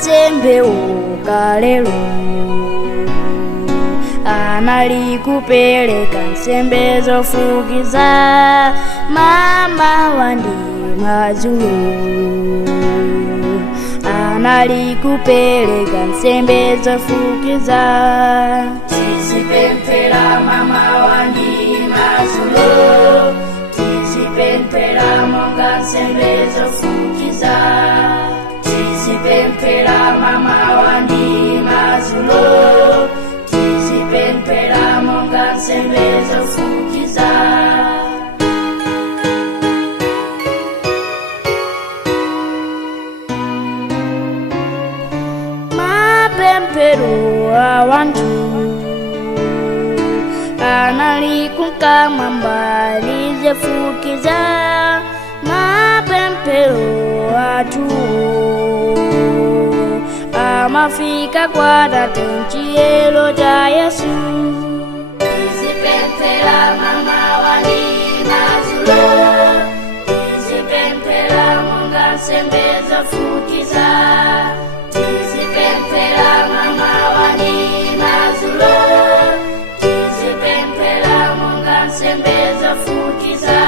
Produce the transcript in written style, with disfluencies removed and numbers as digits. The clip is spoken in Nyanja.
nsembe ukalelo analikupereka nsembe zofukiza mama wandi mazulu analikupereka nsembe zofukiza tizipemphera mama wandi mazulu tizipemphera monga nsembe zofukiza tizipemphera mama wandi mazulu tizipemphera monga nsembe zofukiza mapemphero awantu analikunka mbali zofukiza mapemphero atu amafika kwa Tate m'chiyero cha Yesu tizipemphera mama wandi mazulu tizipemphera monga nsembe zofukiza tizipemphera mama wandi mazulu tizipemphera monga nsembe zofukiza